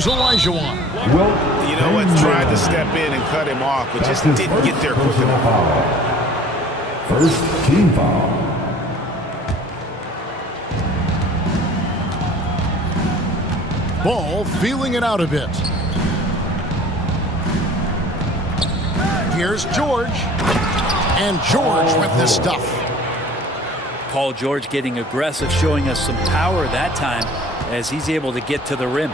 Here's Olajuwon. You know what? Tried to step in and cut him off, but just didn't get there quick enough. First team foul. Ball feeling it out a bit. Here's George. And George with this stuff. Paul George getting aggressive, showing us some power that time as he's able to get to the rim.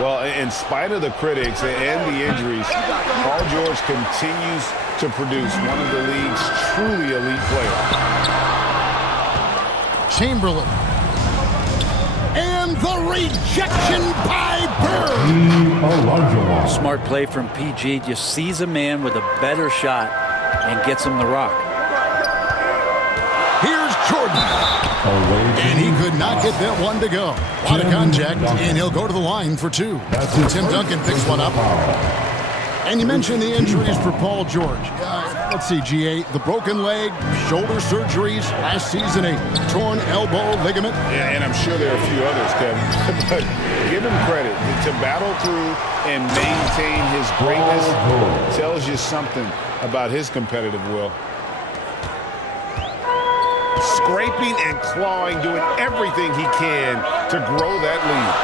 Well, in spite of the critics and the injuries, Paul George continues to produce one of the league's truly elite players. Chamberlain. And the rejection by Bird. Smart play from PG. Just sees a man with a better shot and gets him the rock. Here's Jordan. And he could not get that one to go. Out of contact, and he'll go to the line for two. Tim Duncan picks one up. And you mentioned the injuries for Paul George. Let's see, G8, the broken leg, shoulder surgeries, last season a torn elbow ligament. Yeah, and I'm sure there are a few others, Kevin. But give him credit. To battle through and maintain his greatness tells you something about his competitive will. Scraping and clawing, doing everything he can to grow that lead.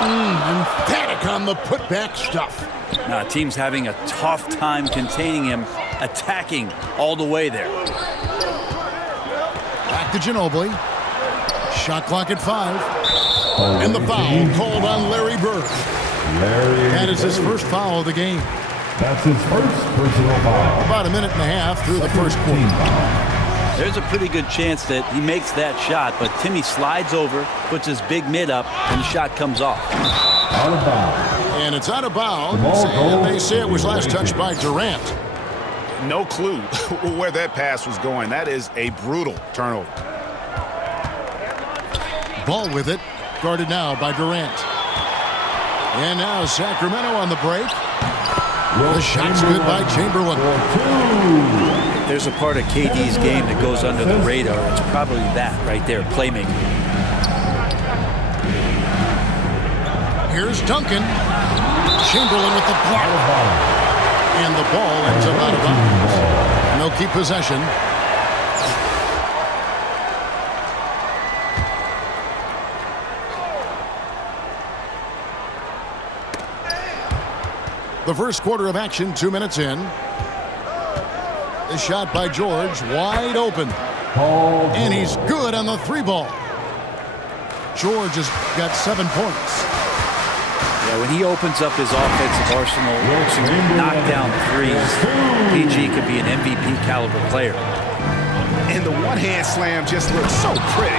Emphatic on the putback stuff. Now, team's having a tough time containing him, attacking all the way there. Back to Ginobili. Shot clock at 5. And the foul called on Larry Bird. That is his first foul of the game. That's his first personal foul. About a minute and a half through the first quarter. There's a pretty good chance that he makes that shot, but Timmy slides over, puts his big mid up, and the shot comes off. Out of bounds. And it's out of bounds, and they say it was last touched by Durant. No clue where that pass was going. That is a brutal turnover. Ball with it, guarded now by Durant. And now Sacramento on the break. The shot's good by Chamberlain. There's a part of KD's game that goes under the radar. It's probably that right there, playmaking. Here's Duncan. Chamberlain with the block. And the ball ends up out of bounds. And they'll keep possession. The first quarter of action, 2 minutes in. The shot by George, wide open. And he's good on the three ball. George has got 7 points. Yeah, when he opens up his offensive arsenal to knock down threes, PG could be an MVP caliber player. And the one-hand slam just looks so pretty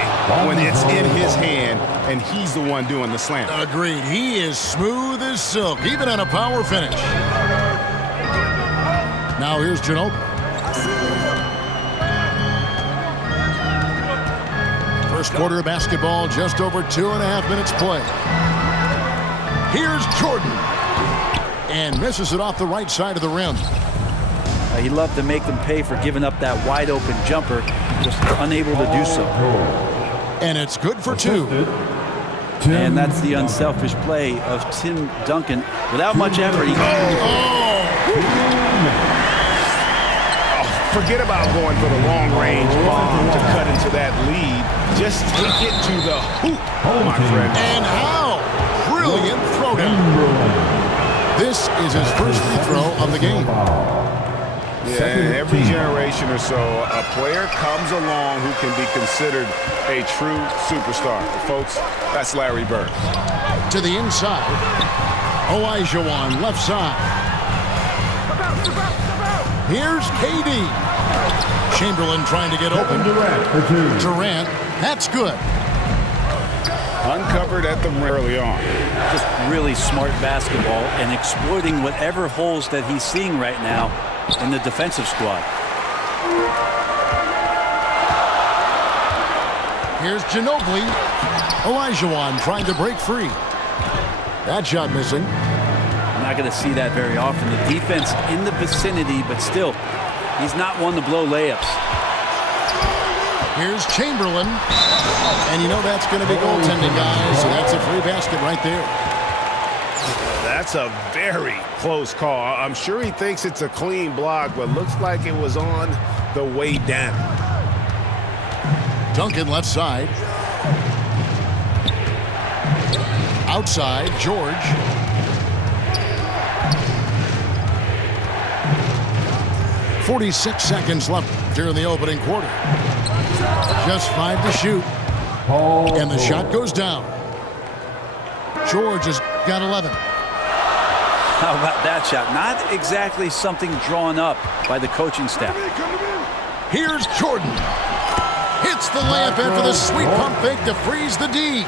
when it's in his hand and he's the one doing the slam. Agreed. He is smooth as silk, even on a power finish. Now here's Ginobili. First quarter of basketball, just over 2.5 minutes play. Here's Jordan. And misses it off the right side of the rim. He loved to make them pay for giving up that wide open jumper, just unable to do so. And it's good for 2. And that's the unselfish play of Tim Duncan. Without much effort, he... Forget about going for the long-range bomb to cut into that lead. Just take it to the hoop, my friend. And how? Brilliant throwdown. This is his first free throw of the game. Yeah, every generation or so, a player comes along who can be considered a true superstar. Folks, that's Larry Bird. To the inside. Olajuwon, left side. Here's KD. Chamberlain trying to get open. Durant, that's good. Uncovered at the rim early on. Just really smart basketball and exploiting whatever holes that he's seeing right now in the defensive squad. Here's Ginobili. Olajuwon trying to break free. That shot missing. I'm not going to see that very often. The defense in the vicinity, but still, he's not one to blow layups. Here's Chamberlain. And you know that's going to be goaltending, guys. So that's a free basket right there. That's a very close call. I'm sure he thinks it's a clean block, but looks like it was on the way down. Duncan left side. Outside, George. "46 seconds left here in the opening quarter. Just 5 to shoot. And the shot goes down. George has got 11. How about that shot? Not exactly something drawn up by the coaching staff. Here's Jordan. Hits the layup in for the sweet pump fake to freeze the D.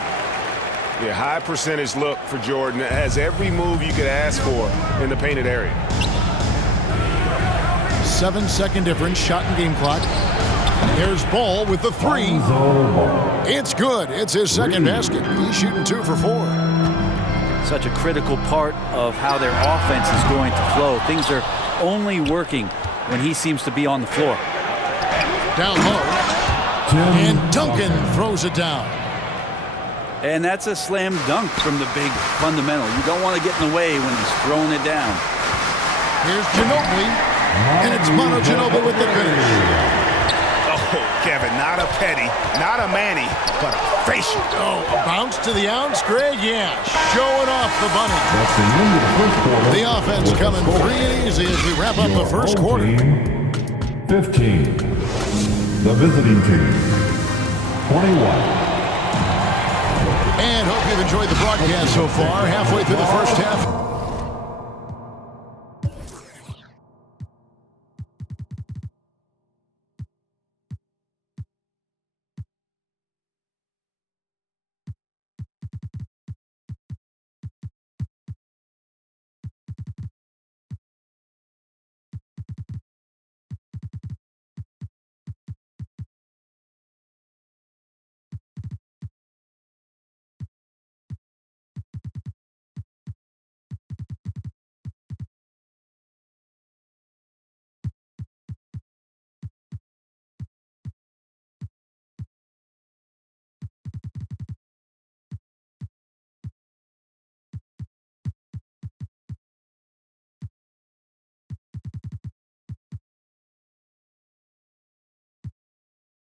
Yeah, high percentage look for Jordan. It has every move you could ask for in the painted area. 7-second difference, shot and game clock. There's Ball with the three. It's good. It's his second basket. He's shooting 2 for 4. Such a critical part of how their offense is going to flow. Things are only working when he seems to be on the floor. Down low. And Duncan throws it down. And that's a slam dunk from the big fundamental. You don't want to get in the way when he's throwing it down. Here's Ginobili. And it's Mono Ginobili with the finish. Oh, Kevin, not a petty, not a Manny, but a facial. Oh, a bounce to the ounce, Greg? Yeah, showing off the bunny. That's the end of the first quarter. The offense coming free and easy as we wrap up the first quarter. 15. The visiting team, 21. And hope you've enjoyed the broadcast so far. Halfway through the first half.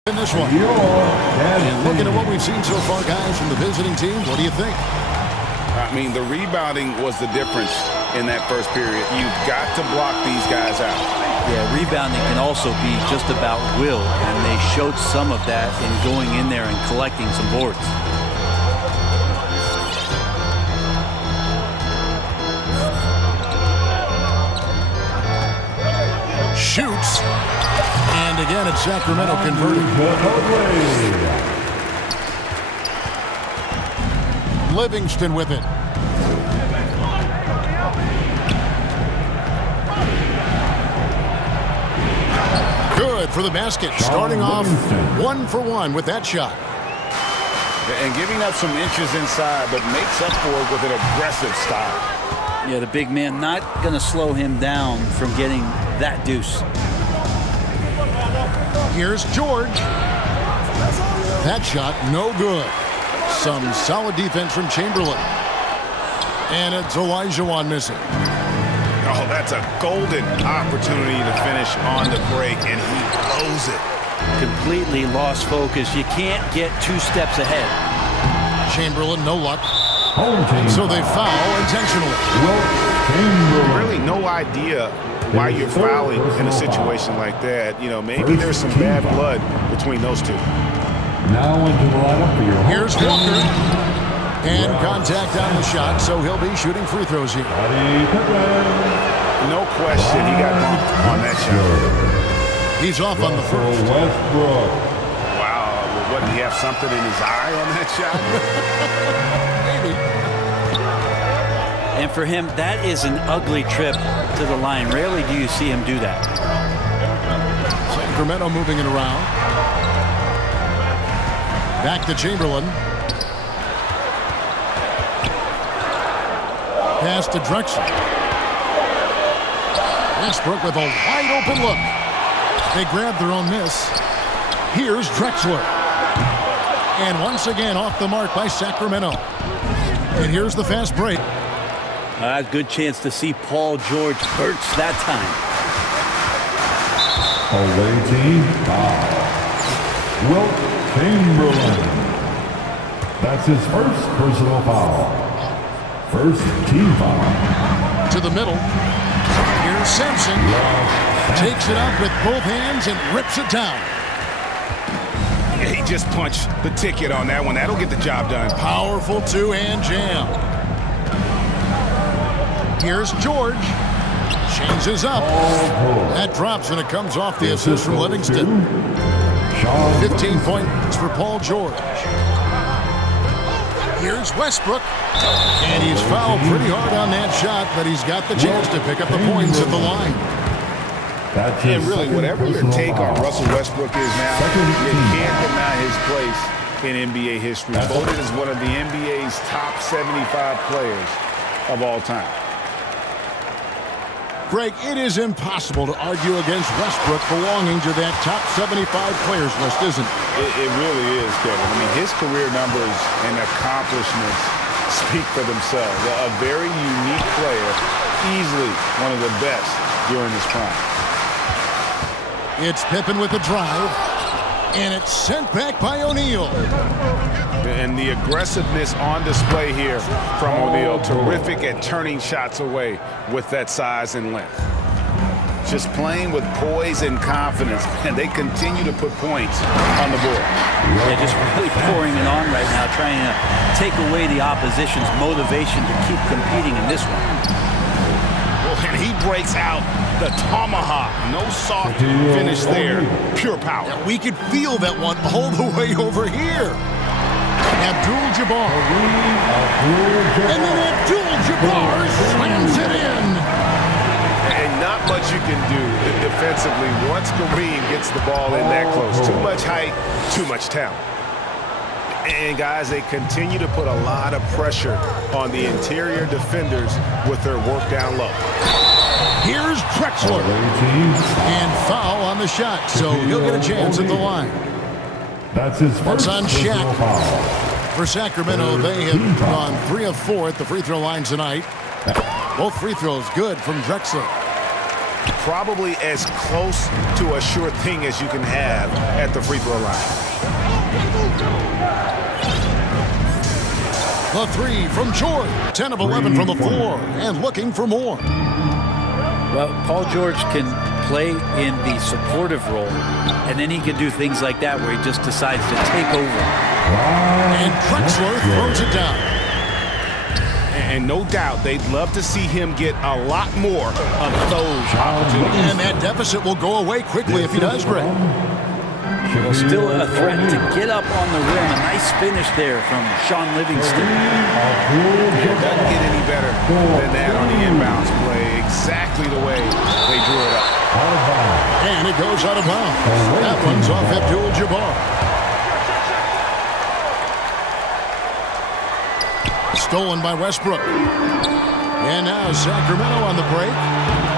In this one. And looking at what we've seen so far, guys, from the visiting team, what do you think? I mean, the rebounding was the difference in that first period. You've got to block these guys out. Yeah, rebounding can also be just about will, and they showed some of that in going in there and collecting some boards. Shoots. And again, it's Sacramento converting. Livingston with it. Good for the basket. Starting off 1 for 1 with that shot. And giving up some inches inside, but makes up for it with an aggressive style. Yeah, the big man not going to slow him down from getting that deuce. Here's George. That shot, no good. Some solid defense from Chamberlain. And it's Olajuwon missing. Oh, that's a golden opportunity to finish on the break, and he blows it. Completely lost focus. You can't get 2 steps ahead. Chamberlain, no luck. So they foul intentionally. Really no idea why you're fouling in a situation like that. You know, maybe there's some bad blood between those two. Now into the lineup for your Here's Walker. And contact on the shot, so he'll be shooting free throws here. No question he got bumped on that shot. He's off on the first. Westbrook. Wow, well, what, did he have something in his eye on that shot? Maybe. And for him, that is an ugly trip to the line. Rarely do you see him do that. Sacramento moving it around. Back to Chamberlain. Pass to Drexler. Westbrook with a wide open look. They grab their own miss. Here's Drexler. And once again off the mark by Sacramento. And here's the fast break. Good chance to see Paul George perch that time. Away team foul. Wilt Chamberlain. That's his first personal foul. First team foul. To the middle. Here's Simpson. Takes it up with both hands and rips it down. Yeah, he just punched the ticket on that one. That'll get the job done. Powerful two-hand jam. Here's George. Changes up. That drops and it comes off the assist from Livingston. 15 points for Paul George. Here's Westbrook. And he's fouled pretty hard on that shot, but he's got the chance to pick up the points at the line. And really, whatever your take on Russell Westbrook is now, you can't deny his place in NBA history. Voted as one of the NBA's top 75 players of all time. Greg, it is impossible to argue against Westbrook belonging to that top 75 players list, isn't it? It really is, Kevin. I mean, his career numbers and accomplishments speak for themselves. A very unique player, easily one of the best during his prime. It's Pippen with the drive, and it's sent back by O'Neal. And the aggressiveness on display here from O'Neal. Terrific at turning shots away with that size and length. Just playing with poise and confidence, and they continue to put points on the board. They're just really pouring it on right now, trying to take away the opposition's motivation to keep competing in this one. And he breaks out the tomahawk. No soft finish there. Pure power. Yeah, we could feel that one all the way over here. Abdul-Jabbar. And then Abdul-Jabbar slams it in. And not much you can do defensively once Kareem gets the ball in that close. Too much height, too much talent. And, guys, they continue to put a lot of pressure on the interior defenders with their work down low. Here's Drexler. And foul on the shot, so he'll get a chance at the line. That's his first on Shaq. foul. For Sacramento, they have gone 3 of 4 at the free throw line tonight. Both free throws good from Drexler. Probably as close to a sure thing as you can have at the free throw line. The 3 from George. 10 of 11 from the floor and looking for more. Well, Paul George can play in the supportive role, and then he can do things like that where he just decides to take over. And Drexler throws it down. And no doubt they'd love to see him get a lot more of those opportunities. And that deficit will go away quickly if he does, Greg. Well, still a threat to get up on the rim. A nice finish there from Sean Livingston. It doesn't get any better than that on the inbounds play. Exactly the way they drew it up. And it goes out of bounds. That one's off Abdul-Jabbar. Stolen by Westbrook. And now Sacramento on the break.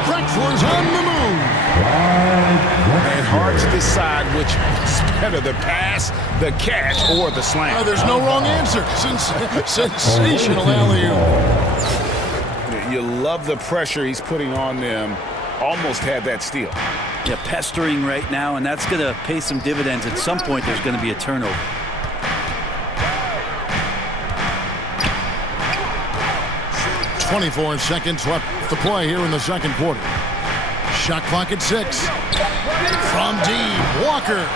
Drexler's on the move. And hard to decide which is better, the pass, the catch, or the slam. There's no wrong answer. Sensational alley-oop. You love the pressure he's putting on them. Almost had that steal. Yeah, pestering right now, and that's going to pay some dividends. At some point, there's going to be a turnover. .24 seconds left to play here in the second quarter. Shot clock at 6. From deep, Walker.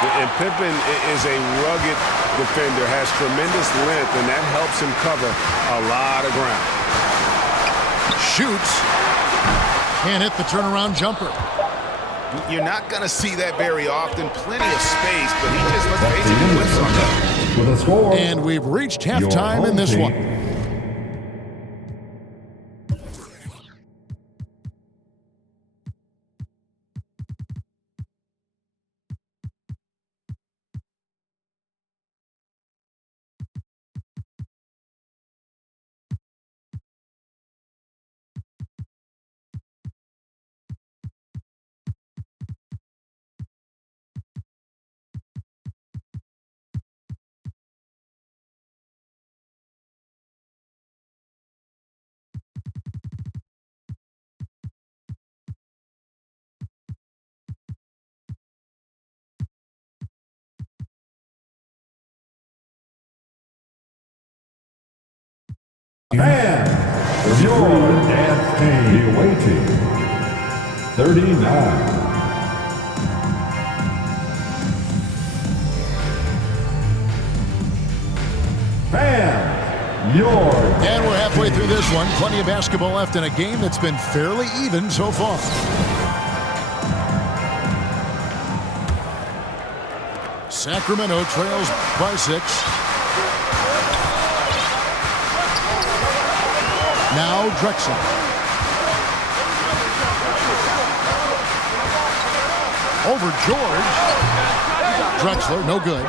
And Pippen is a rugged defender, has tremendous length, and that helps him cover a lot of ground. Shoots. Can't hit the turnaround jumper. You're not going to see that very often. Plenty of space, but he just looks basically whiffs on that. With a score. And we've reached halftime in this one. And your dance team, the away team, 39. Fans, your... And we're halfway through this one. Plenty of basketball left in a game that's been fairly even so far. Sacramento trails by 6. Now Drexler. Over George. Drexler, no good.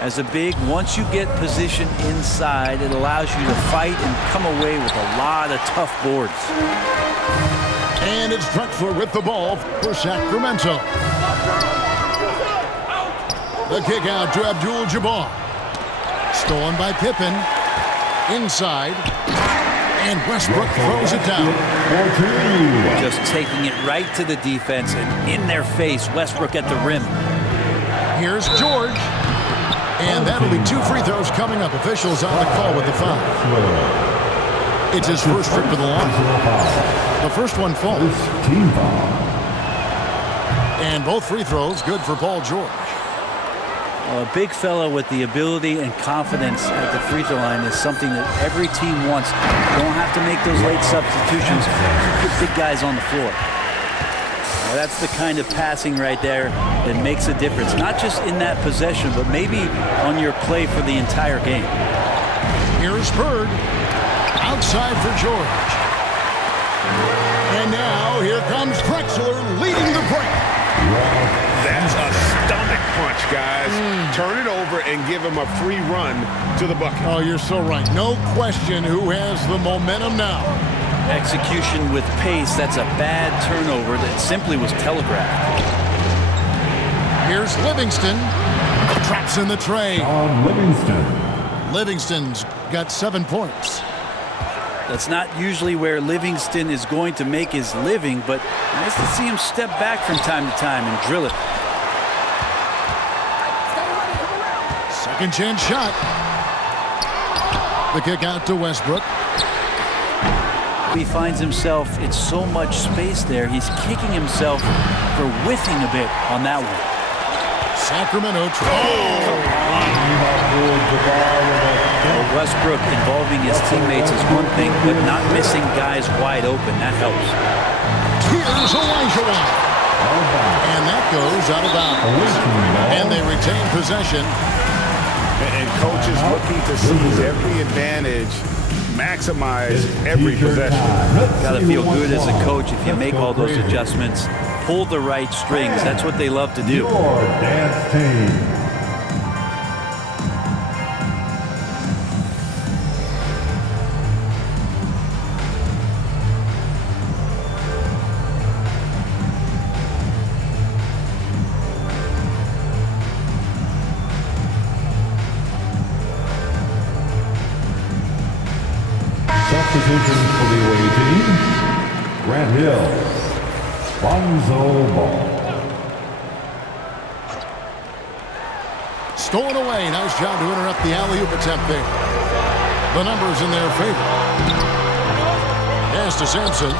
As a big, once you get position inside, it allows you to fight and come away with a lot of tough boards. And it's Drexler with the ball for Sacramento. The kick out to Abdul-Jabbar. Stolen by Pippen. Inside. And Westbrook throws it down. Just taking it right to the defense and in their face. Westbrook at the rim. Here's George. And that'll be 2 free throws coming up. Officials on the call with the foul. It's his first trip to the line. The first one falls. Team foul. And both free throws good for Paul George. A big fella with the ability and confidence at the free throw line is something that every team wants. You don't have to make those late substitutions. Keep the big guys on the floor. Now that's the kind of passing right there that makes a difference. Not just in that possession, but maybe on your play for the entire game. Here's Bird. Outside for George. And now here comes Drexler leading the break. That's a stomach punch, guys. Turn it over and give him a free run to the bucket. Oh, you're so right. No question who has the momentum now. Execution with pace, that's a bad turnover that simply was telegraphed. Here's Livingston. Traps in the tray. On Livingston. Livingston's got 7 points. That's not usually where Livingston is going to make his living, but nice to see him step back from time to time and drill it. Second chance shot. The kick out to Westbrook. He finds himself in so much space there, he's kicking himself for whiffing a bit on that one. Sacramento. Westbrook involving his teammates is one thing, but not missing guys wide open, that helps. Here's Elijah. And that goes out of bounds. And they retain possession. And coach is looking to seize every advantage, maximize every possession. Got to feel good as a coach if you make all those adjustments. Pull the right strings. That's what they love to do. Your dance team. Substitutions for the away team. Grant Hill. Lonzo Ball. Stolen away. Nice job to interrupt the alley-oop attempt there. The numbers in their favor. Pass to Sampson.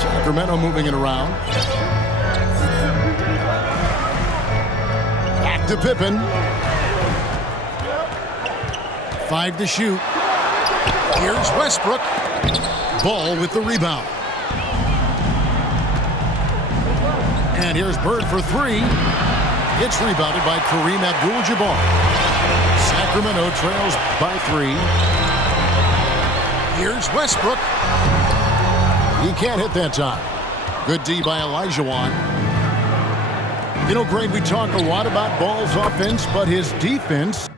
Sacramento moving it around. Back to Pippen. 5 to shoot. Here's Westbrook. Ball with the rebound. And here's Bird for 3. It's rebounded by Kareem Abdul-Jabbar. Sacramento trails by 3. Here's Westbrook. He can't hit that time. Good D by Elijah. You know, Greg, we talk a lot about Ball's offense, but his defense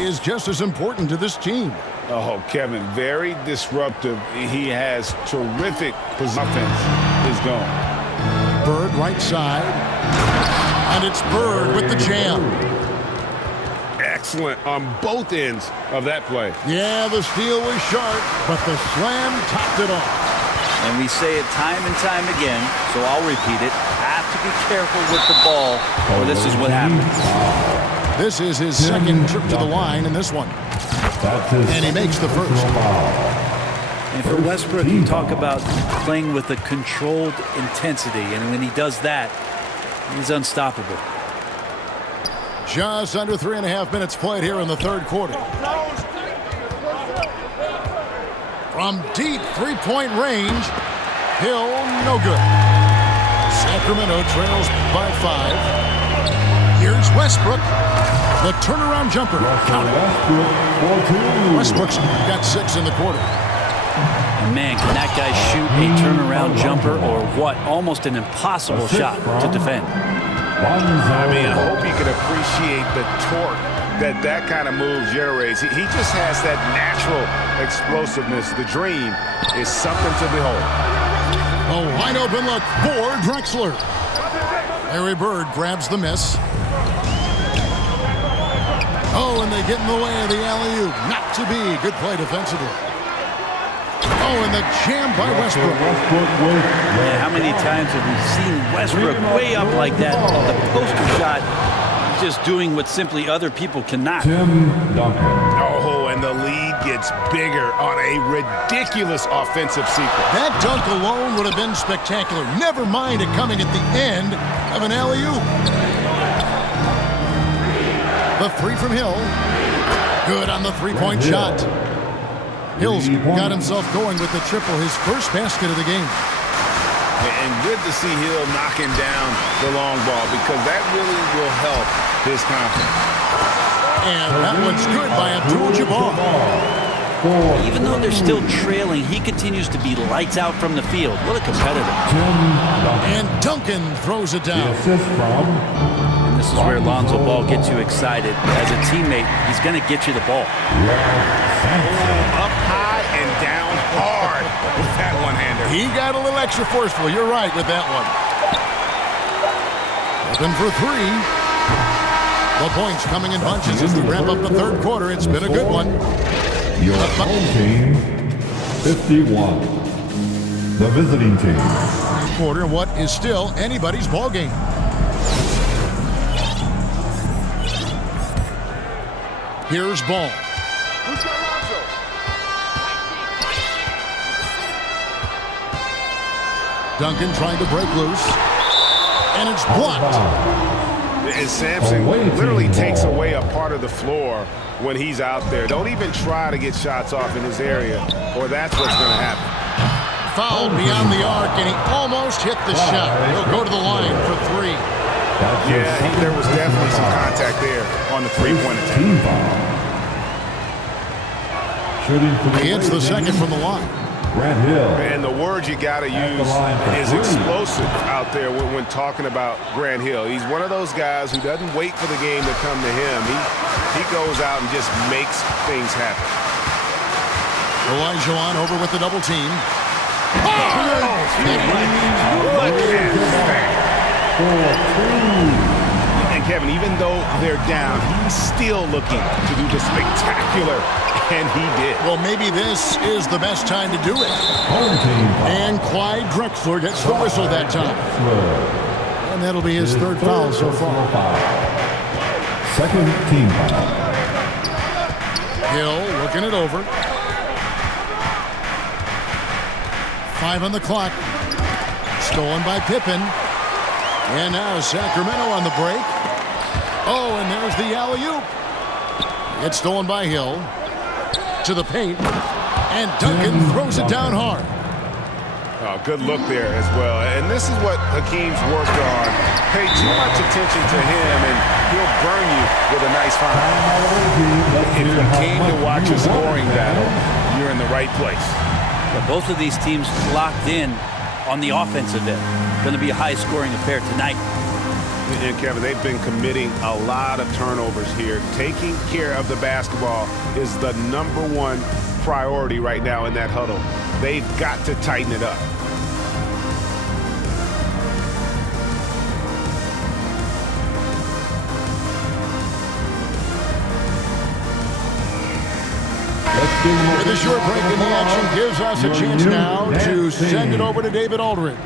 is just as important to this team. Oh, Kevin, very disruptive. He has terrific offense is going. Bird right side. And it's Bird with the jam. Excellent on both ends of that play. Yeah, the steal was sharp, but the slam topped it off. And we say it time and time again, so I'll repeat it. Have to be careful with the ball, or this is what happens. This is his second trip to the line in this one. And he makes the first. And for Westbrook, you talk about playing with a controlled intensity, and when he does that, he's unstoppable. Just under 3.5 minutes played here in the third quarter. From deep three-point range, Hill, no good. Sacramento trails by 5. Here's Westbrook. The turnaround jumper. Westbrook's got 6 in the quarter. And man, can that guy shoot a turnaround jumper or what? Almost an impossible shot to defend. I mean, I hope you can appreciate the torque that kind of move generates. He just has that natural explosiveness. The dream is something to behold. A wide open look for Drexler. Larry Bird grabs the miss. Oh, and they get in the way of the alley-oop. Not to be. Good play defensively. Oh, and the jam by Westbrook. Man, how many times have we seen Westbrook way up like that at the poster shot, just doing what simply other people cannot? Oh, and the lead gets bigger on a ridiculous offensive sequence. That dunk alone would have been spectacular. Never mind it coming at the end of an alley-oop. The three from Hill. Good on the three-point shot. Hill's got himself going with the triple, his first basket of the game. And good to see Hill knocking down the long ball because that really will help his confidence. And that one's good by Abdul-Jabbar. Even though they're still trailing, he continues to be lights out from the field. What a competitor. And Duncan throws it down. And this is where Lonzo Ball gets you excited. As a teammate, he's going to get you the ball. Up high and down hard with that one-hander. He got a little extra forceful. You're right with that one. Open for 3. The points coming in bunches as we wrap up the third quarter. It's been a good one. Your home team, 51. The visiting team. Quarter, what is still anybody's ball game. Here's Ball. Duncan trying to break loose. And it's blocked. And Sampson literally takes away a part of the floor when he's out there. Don't even try to get shots off in his area, or that's what's going to happen. Fouled beyond the arc, and he almost hit the shot. He'll go to the line for 3. Yeah, there was definitely some contact there on the three-point attempt. He hits the second from the line. And the word you got to use is explosive out there when talking about Grant Hill. He's one of those guys who doesn't wait for the game to come to him. He goes out and just makes things happen. Olajuwon over with the double team. And Kevin, even though they're down, he's still looking to do the spectacular. And he did. Well, maybe this is the best time to do it. And Clyde Drexler gets the whistle that time. And that'll be his third foul so far. Second team foul. Hill looking it over. 5 on the clock. Stolen by Pippen. And now Sacramento on the break. Oh, and there's the alley-oop. It's stolen by Hill. To the paint, and Duncan throws it down hard. Oh, good look there as well. And this is what Hakeem's worked on. Pay too much attention to him, and he'll burn you with a nice foul. If you came to watch a scoring battle, you're in the right place. But both of these teams locked in on the offensive end. Going to be a high-scoring affair tonight. And Kevin, they've been committing a lot of turnovers here. Taking care of the basketball is the #1 priority right now in that huddle. They've got to tighten it up. With a short break in the action gives us a chance now to send it over to David Aldridge.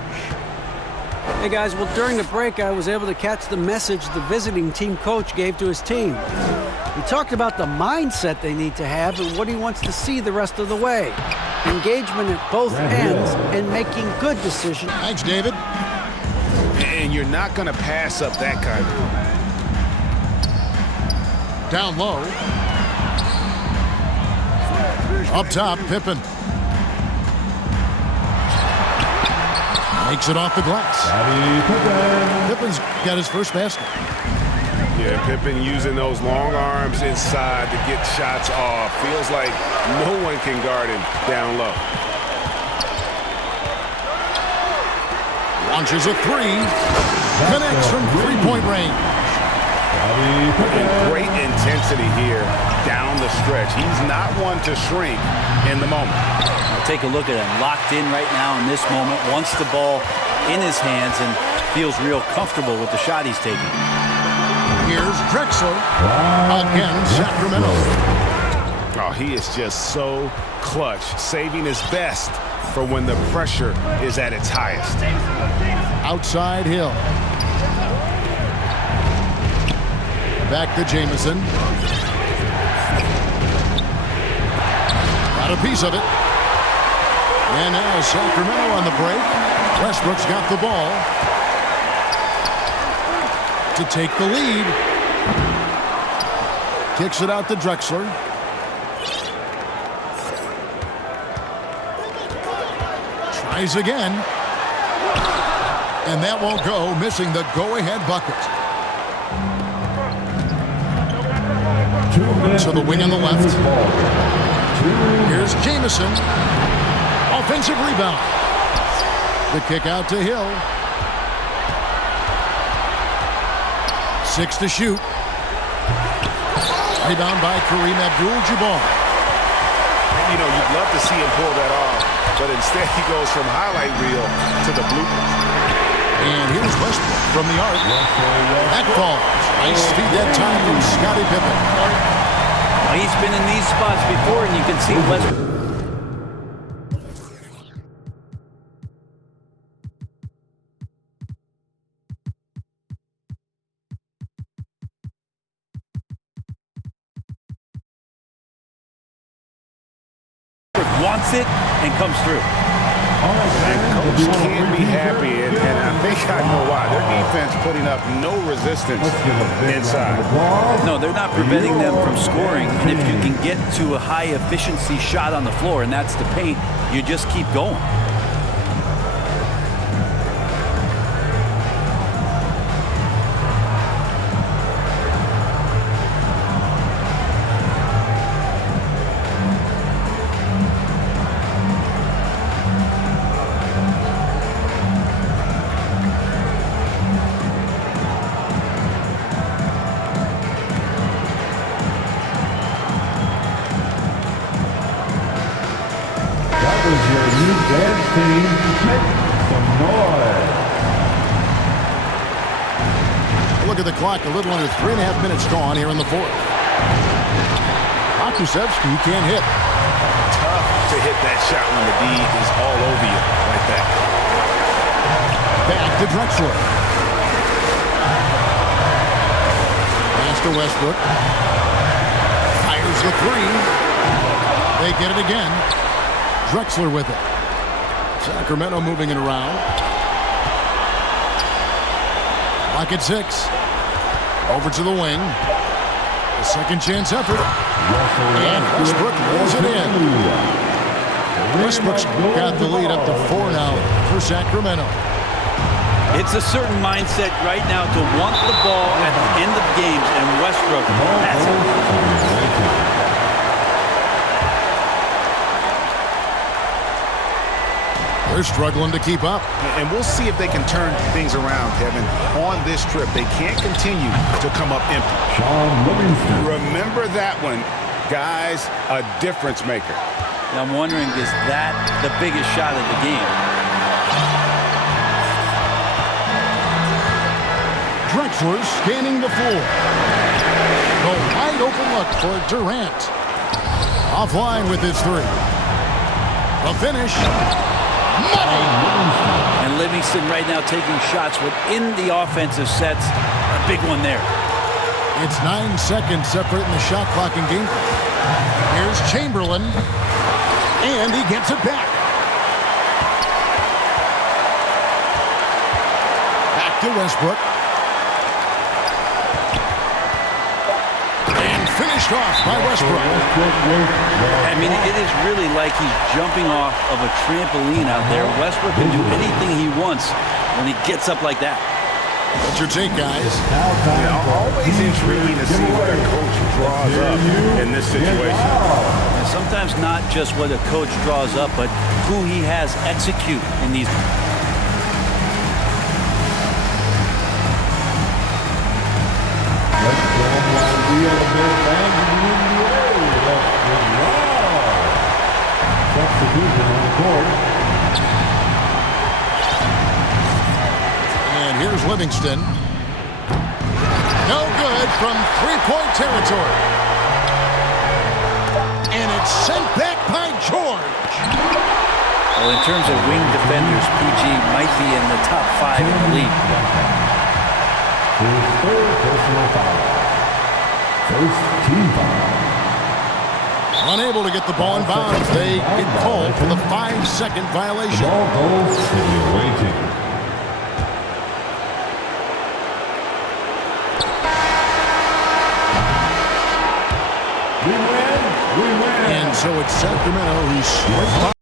Hey guys, well during the break I was able to catch the message the visiting team coach gave to his team. He talked about the mindset they need to have and what he wants to see the rest of the way. Engagement at both ends and making good decisions. Thanks, David. And you're not going to pass up that kind of. Down low. Up top, Pippen. Makes it off the glass. Pippen's got his first basket. Yeah, Pippen using those long arms inside to get shots off. Feels like no one can guard him down low. Launches a three. Connects from three-point range. And great intensity here down the stretch. He's not one to shrink in the moment. Now take a look at him. Locked in right now in this moment. Wants the ball in his hands and feels real comfortable with the shot he's taking. Here's Drexler. Again, Sacramento. Oh, he is just so clutch, saving his best for when the pressure is at its highest. Outside Hill. Back to Jamison. Got a piece of it. And now Sacramento on the break. Westbrook's got the ball to take the lead. Kicks it out to Drexler. Tries again. And that won't go, missing the go-ahead bucket. To the wing on the left. Here's Jamison. Offensive rebound. The kick out to Hill. 6 to shoot. Rebound by Kareem Abdul-Jabbar. You know, you'd love to see him pull that off, but instead he goes from highlight reel to the bloopers. And here's Westbrook from the arc. That falls. Nice feed that time from Scottie Pippen. He's been in these spots before, and you can see Westbrook. Wants it and comes through. And coach can't be happy, and I think I know why. Their defense putting up no resistance inside. No, they're not preventing them from scoring. And if you can get to a high-efficiency shot on the floor, and that's the paint, you just keep going. Look at the clock, a little under 3.5 minutes gone here in the fourth. Akusevsky can't hit. Tough to hit that shot when the D is all over you like that. Back to Drexler. Pass to Westbrook. Fires the three. They get it again. Drexler with it. Sacramento moving it around. Clock at 6. Over to the wing. A second chance effort. And Westbrook rolls it in. Westbrook's got the lead up to 4 now for Sacramento. It's a certain mindset right now to want the ball at the end of games, and Westbrook has it. They're struggling to keep up. And we'll see if they can turn things around, Kevin. On this trip, they can't continue to come up empty. Sean Livingston. Remember that one, guys, a difference maker. I'm wondering, is that the biggest shot of the game? Drexler scanning the floor. The wide open look for Durant. Offline with his three. The finish. Money! And Livingston right now taking shots within the offensive sets. A big one there. It's 9 seconds separating the shot clock and game. Here's Chamberlain. And he gets it back. Back to Westbrook. And finished off by Westbrook. I mean, it is really like he's jumping off of a trampoline out there. Westbrook can do anything he wants when he gets up like that. What's your take, guys? Always intriguing to see what a coach draws up in this situation. And sometimes not just what a coach draws up, but who he has execute in these. And here's Livingston. No good from three-point territory. And it's sent back by George. Well, in terms of wing defenders, PG might be in the top 5 in the league. His third personal foul. First team foul. Unable to get the ball in bounds. They get called for the 5-second violation. Ball goes to the away team. We win. And so it's Sacramento who's straight by